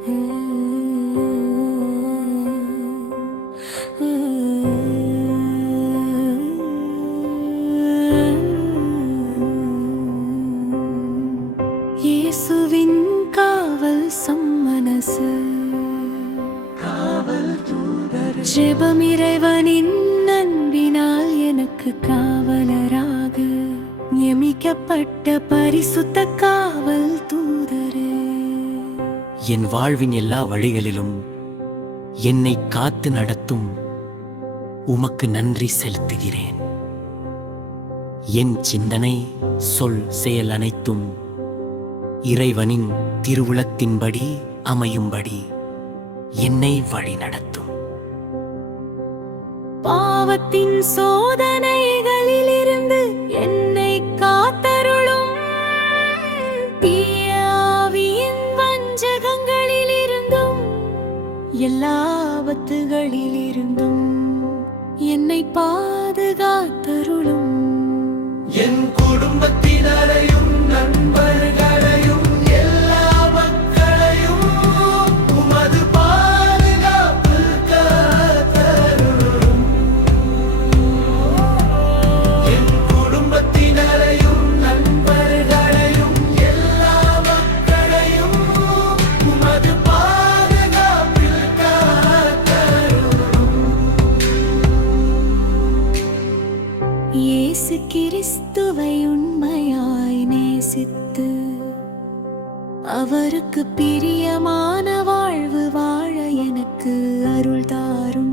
இயேசுவின் காவல் சம்மனசு காவல் தூதர் ஜெபம் இறைவனின் அன்பினால் எனக்கு காவலராக நியமிக்கப்பட்ட பரிசுத்த காவல் தூதரே. என் வாழ்வின் எல்லா வழிகளிலும் என்னை காத்து நடத்தும் உமக்கு நன்றி செலுத்துகிறேன். என் சிந்தனை சொல் செயல் அனைத்தும் இறைவனின் திருவுளத்தின்படி அமையும்படி என்னை வழி நடத்தும். பாவத்தின் சோதனைகளிலிருந்து என்னை காத்தருளும். தீய ஆவியின் வஞ்சகங்களிலிருந்தும் எல்லா ஆபத்துகளிலிருந்தும் என்னை பாதுகாத்தருளும். என் குடும்பத்தினரையும் நண்பர்களையும் எல்லா மக்களையும் உமது பாதுகாப்பில் காத்தருளும். என் குடும்பத்தினரையும் நண்பர்களையும் எல்லா மக்களையும் உமது பாதுகாப்பில் காத்தருளும். இயேசு கிறிஸ்துவை உண்மையாய் நேசித்து அவருக்கு பிரியமான வாழ்வு வாழ எனக்கு அருள் தாரும்.